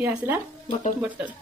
ये आसला butter butter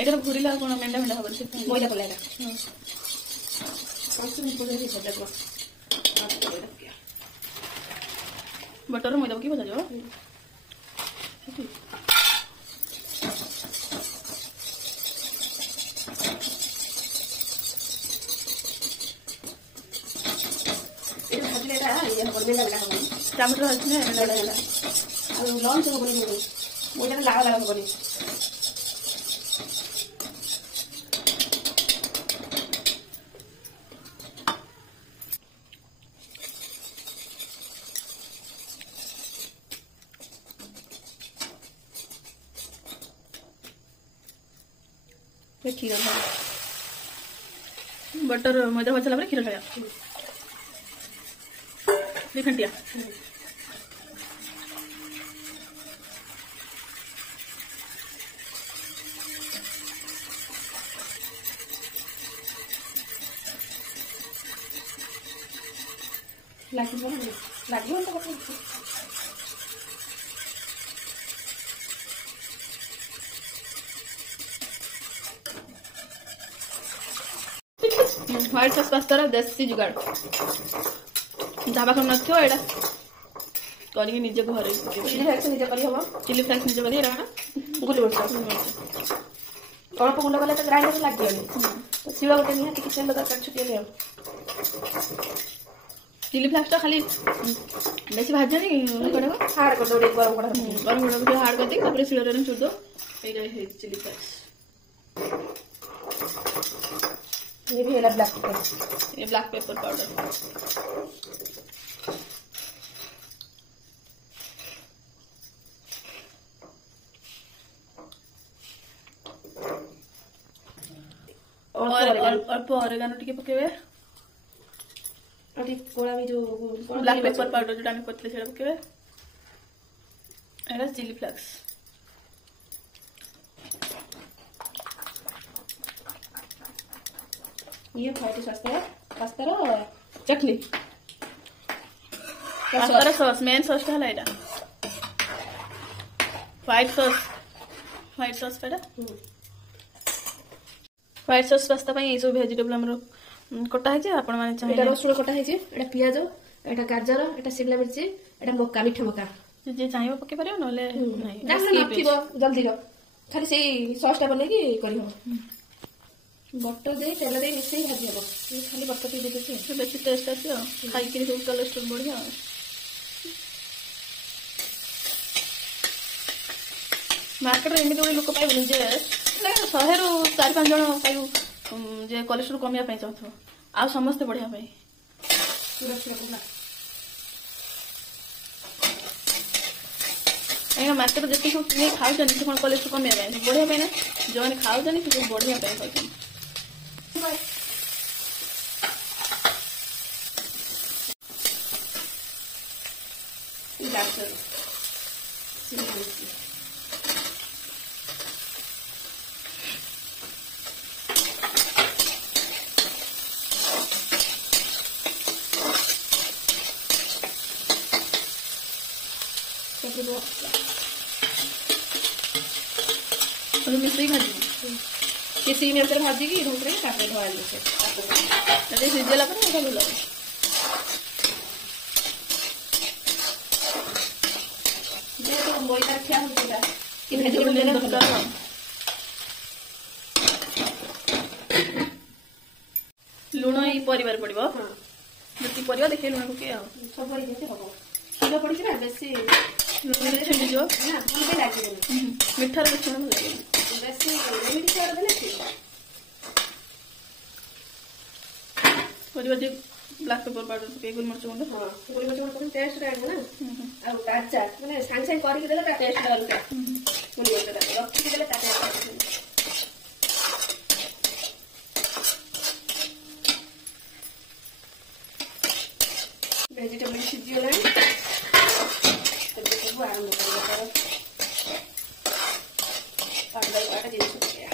एटा घुरीला कोन मेंढा मेंढा हबन से मैदा पलाएगा बटर मैदा की भजा जो ये भाजलेटा ये हबन मेंढा मेंढा हबन टमाटर हसने मेंढा मेंढा और लॉन्च हबन मैदा लागा लागा हबन क्षीर बटर मैदा भजा क्षीर ढाया खंटिया लगे तो व्हाइट सॉस पास्ता देसी जुगाड़ ढाबा कम नथियो एडा करी निजे घरे चिली फ्लेक्स निजे करी हबो चिली फ्लेक्स निजे करी एडा गुली मरचा अल्प गुंड कले तो ग्राइंडर लागियोनी तो शिवा गोटे निहाती कि तेल दरकार छुटी ले चिली फ्लेक्स तो खाली बेसी भाजनी करेगा हार्ड कर दो एक बार गरम हार्ड कर दे तापर सिलर रे छुड़ दो एडा है चिली फ्लेक्स ये भी है ब्लैक पेपर ये ब्लैक पेपर पाउडर और ऑरेगानो टिके पकेबे अभी कोला भी जो ब्लैक पेपर पाउडर जो डाने पतले सेड़ा पकेबे एडा चिली फ्लेक्स ये व्हाइट सॉस है पास्ता रो चटनी पास्ता सॉस मेन सॉस का हलाइडा व्हाइट सॉस पेडा व्हाइट सॉस पास्ता पई ए सब वेजिटेबल हमरो कटा है जे आपण माने चाहे एटा रसुण कटा है जे एटा प्याज एटा गाजर एटा शिमला मिर्च एटा मक्का मीठा मक्का जे चाहिए पके परियो नले नहीं डाल नथिबो जल्दी रो खाली से सॉस टा बने की करी हो बटर दे तेल दे मिसई भाजी हबो ये खाली बटर दे देते तो बेसी टेस्ट आसियो खाई के सब कोलेस्ट्रॉल बढ़िया मार्केट रे एमिति लोक पाइबो जे 100 रु 4-5 जण पाइबो जे कोलेस्ट्रॉल कमिया पई चाहथो आ समस्त बढ़िया पई सुरक्षा कोना ए मार्केट जति सब किने खाउ जनी से कोन कोलेस्ट्रॉल कमिया पई बढ़िया पई ना जो ने खाउ जनी से बढ़िया पई खाउ मिसई भाजी किसी में अंदर भाजी की ढूंढ रहे काटे धोल से अरे सिजेला पर एटा बोला ये तो मोइदा क्या होता है कि भाजी भेजिटेबल लेने लेने दो लुण ई परिवार पड़िबो हां जति परिवार देखे लुण को के आ सब पड़ी देते हो कीलो पड़ी कि ना बेसी लुण दे छंडी जो ना हम पे लागी देने मिठा रे छुण लगे बेसी लिमिट कर देले ठीक परिवार जे ब्लाक पेपर पाउडर पके गुलमर्च गुंड हाँ गोलमरिच गुंड पके टेस्ट आएगा ना हम्म। आ काचा माने सांग सांग करी देला ता टेस्ट अलग गोलमरिच ता रखी देला ता टेस्ट वेजिटेबल सिझी गला तब सब आरंभ करबा पाउडर पाटा जिनिस पकेया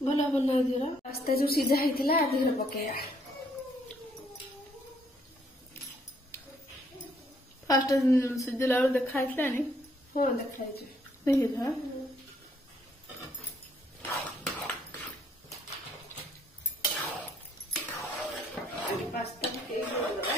भला बना दिरा पास्ता जो सिझा हैतिला आधीर पकेया फास्ट सिद्धला देखा आइलानी हाँ देखा है देखि था पास्ता के दबा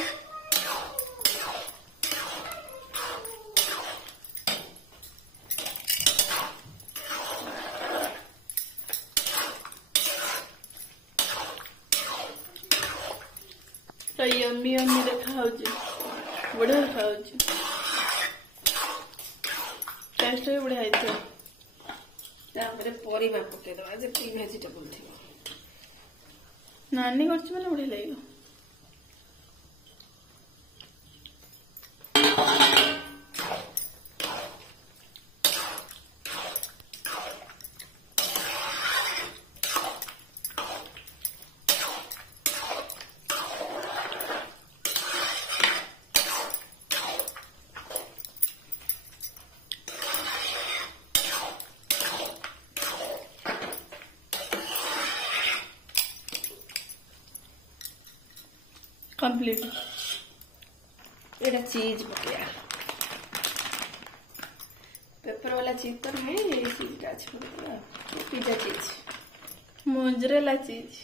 तो यम्मी यम्मी देखा होची बढ़िया देखा होची टेस्ट भी बढ़िया आइथो तापरे परिबा पके दबा जे ती वेजिटेबल थी नानी करछि माने बढ़िया लागो कंप्लीट एटा चीज पकेया पेपर वाला चीज तो नहीं ये चीज का छोड़ा पिज्जा चीज mozzarella cheese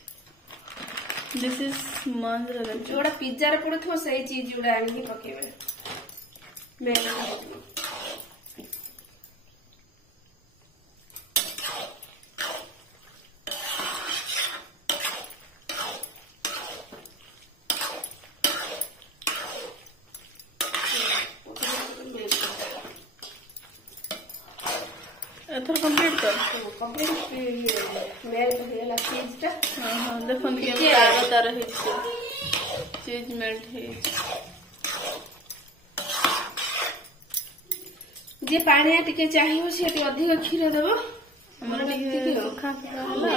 this is mozzarella जोड़ा पिज्जा रे पड़थो सही चीज जोड़ा आनी पकेबे मैं एथर कंप्लीट कर कंप्लीट मेल्ट हेला चीज टा हां हां देखन के तार तार है चीज मेल्ट है जे पानी टिके चाहिए से अधिक क्षीर देबो हमर टिके खा खा होला